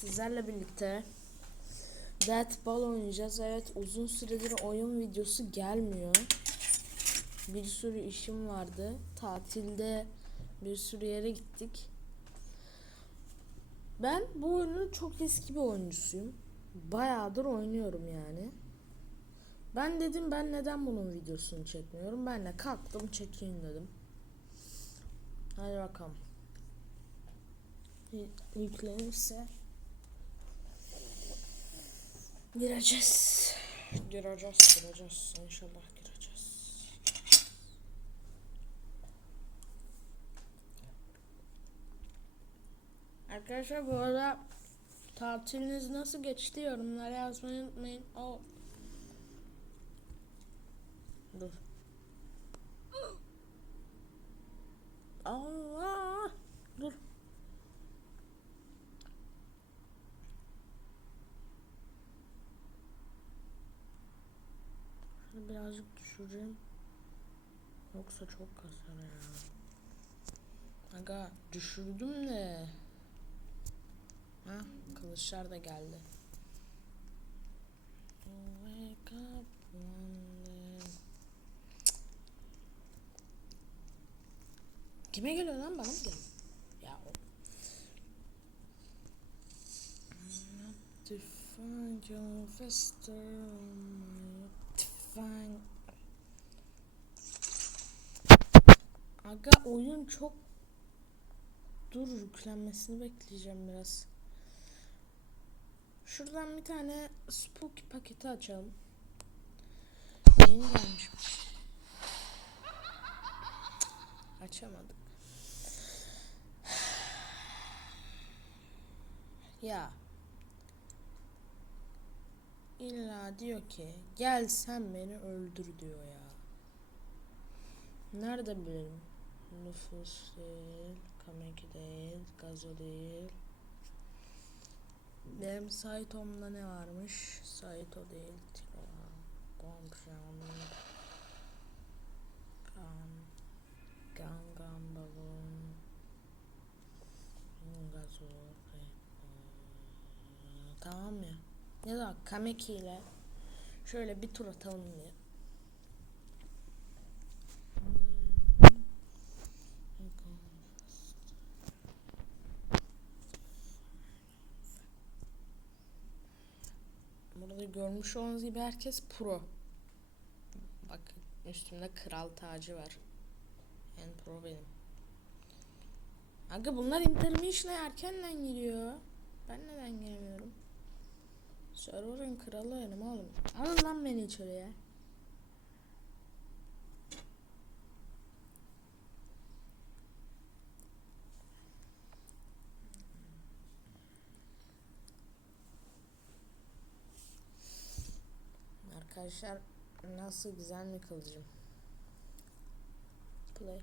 sizlerle birlikte Dead Ball oynayacağız. Evet uzun süredir oyun videosu gelmiyor. Bir sürü işim vardı. Tatilde bir sürü yere gittik. Ben bu oyunun çok eski bir oyuncusuyum. Bayağıdır oynuyorum yani. Ben dedim ben neden bunun videosunu çekmiyorum. Ben de kalktım çekeyim dedim. Hadi bakalım. Yüklenirse gireceğiz. Gireceğiz, gireceğiz. İnşallah gireceğiz. Arkadaşlar bu arada tatiliniz nasıl geçti yorumlara yazmayı unutmayın. O Dur. Allah! Dur. Şunu düşüreyim. Yoksa çok kasar ya. Aga düşürdüm de. Ha kılıçlar da geldi. Wake. Kime geliyor lan bana mı geliyor? Ya o. To find your fester on my to find Aga oyun çok dur yüklenmesini bekleyeceğim biraz. Şuradan bir tane spooky paketi açalım. Yeni gelmiş. Açamadık. Ya. İlla diyor ki gel sen beni öldür diyor ya. Nerede bilelim? Nüfus değil, Kameki değil, Gazo değil. Benim Saitom'da ne varmış? Saito değil, Tiro, Bombshell, Kan, Gangan Balloon, Gazo, Tamam ya. Ya da Kameki ile şöyle bir tur atalım diye. Görmüş olduğunuz gibi herkes pro. Bakın üstümde kral tacı var. En pro benim. Aga bunlar intermission'a erkenden giriyor. Ben neden giremiyorum? Server'ın kralı benim oğlum. Alın lan beni içeriye. Arkadaşlar nasıl güzel mi kılıcım? Play.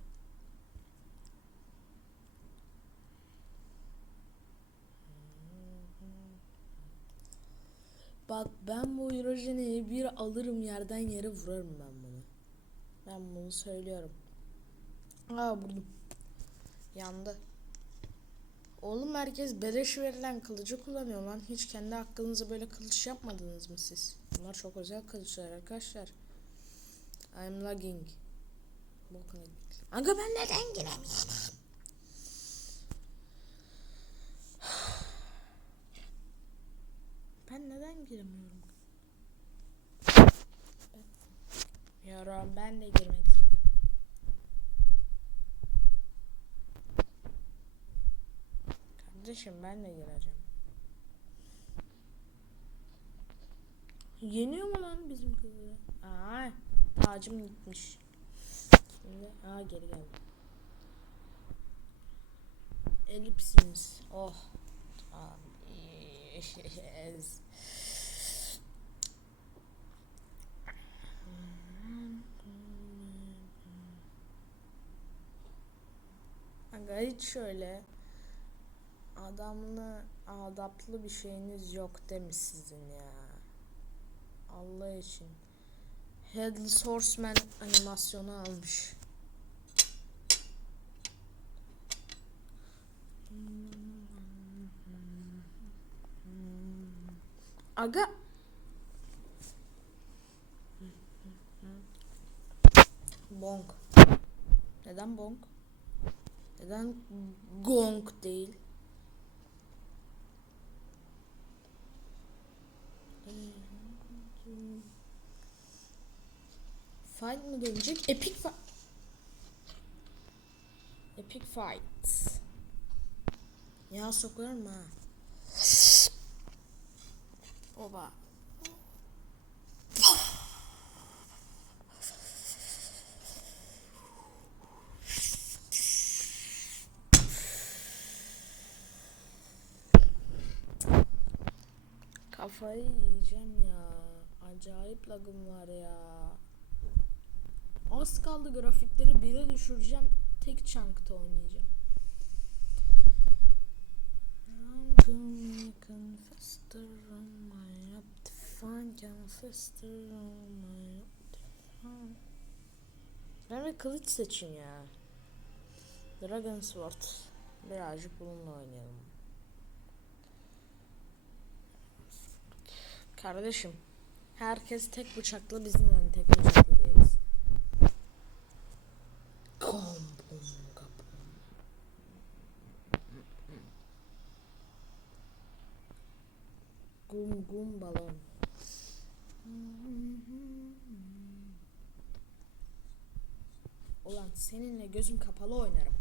Bak ben bu hidrojeni bir alırım yerden yere vurarım ben bunu. Ben bunu söylüyorum. Aa vurdum. Yandı. Oğlum herkes beleş verilen kılıcı kullanıyor lan. Hiç kendi hakkınızı böyle kılıç yapmadınız mı siz? Bunlar çok özel kılıçlar arkadaşlar. I'm lagging. Bokuna git. Aga ben neden giremiyorum? Ben neden giremiyorum? Yaram ben de girmek Kardeşim ben de gireceğim. Yeniyor mu lan bizim kızı? Aa, tacım gitmiş. Şimdi aa geri geldi. Elipsimiz. Oh. Tamam. Yes. Aga hiç şöyle adamlı, adaplı bir şeyiniz yok mi sizin ya? Allah için. Headless Horseman animasyonu almış. Aga. Bonk. Neden bonk? Neden gong değil? Fight mı dönecek? Epic fight. Epic fight. Ya sokarım ha. Oba. Kafayı yiyeceğim ya. Acayip lagım var ya. Az kaldı grafikleri bire düşüreceğim. Tek chunk'ta oynayacağım. Ben bir kılıç seçin ya. Dragon Sword. Birazcık bununla oynayalım. Kardeşim. Herkes tek bıçaklı bizim yani tek değiliz. Gum gum balon. Ulan seninle gözüm kapalı oynarım.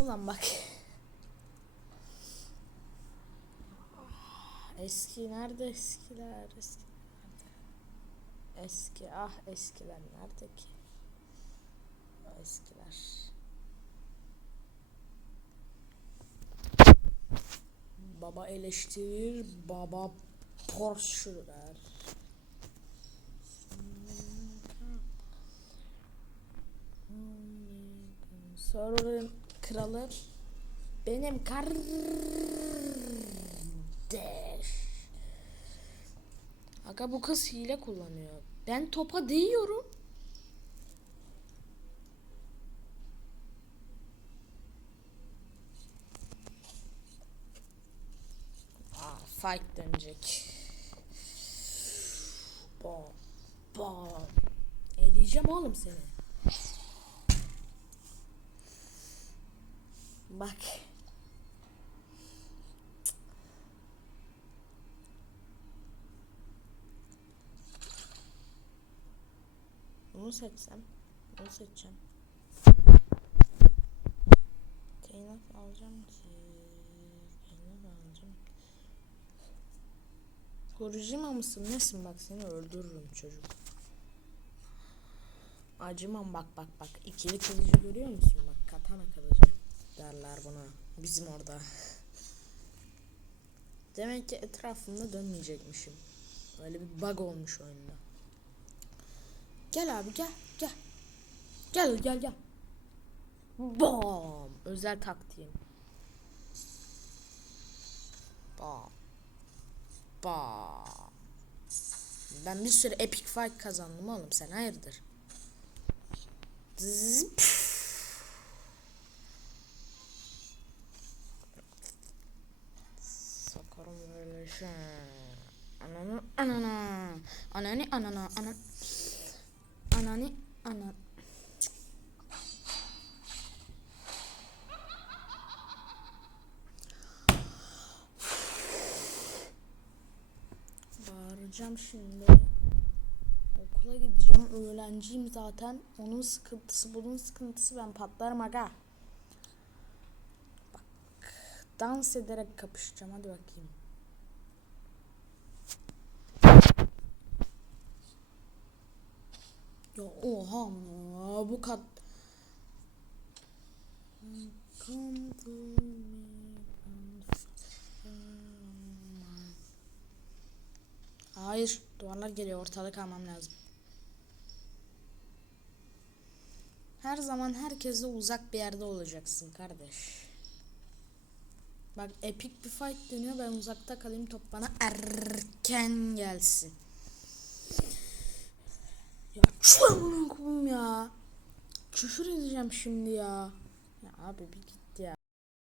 Ulan bak. Eski nerede eskiler eski nerede? Eski ah eskiler nerede ki? Eskiler. Baba eleştirir, baba Porsche der. Server'ın kralı benim kardeş. Aga bu kız hile kullanıyor. Ben topa değiyorum. Aa, fight dönecek. Bam. Bam. Eleyeceğim oğlum seni. Bak. Bunu seçsem. Bunu seçeceğim. Keynak alacağım ki. Keynak alacağım. Korujima mısın? Nesin bak seni öldürürüm çocuk. Acımam bak bak bak. İkili kılıcı görüyor musun? Bak katana kılıcı derler buna. Bizim orada. Demek ki etrafımda dönmeyecekmişim. Öyle bir bug olmuş oyunda. Gel abi gel gel. Gel gel gel. Bam. Özel taktiğim. Bam. Bam. Ben bir sürü epic fight kazandım oğlum sen hayırdır? Püf. Sokarım böyle şey. Ananı anana. Ananı anana. Anan. Ananı anan. Bağıracağım şimdi. Okula gideceğim. Öğrenciyim zaten. Onun sıkıntısı, bunun sıkıntısı. Ben patlarım aga. Bak. Dans ederek kapışacağım. Hadi bakayım. Ya oha ya, bu kat. Hayır, duvarlar geliyor. Ortada kalmam lazım. Her zaman herkesle uzak bir yerde olacaksın kardeş. Bak epic bir fight dönüyor. Ben uzakta kalayım. Top bana erken gelsin. Ya amına koyayım ya. Küfür edeceğim şimdi ya. Ya abi bir git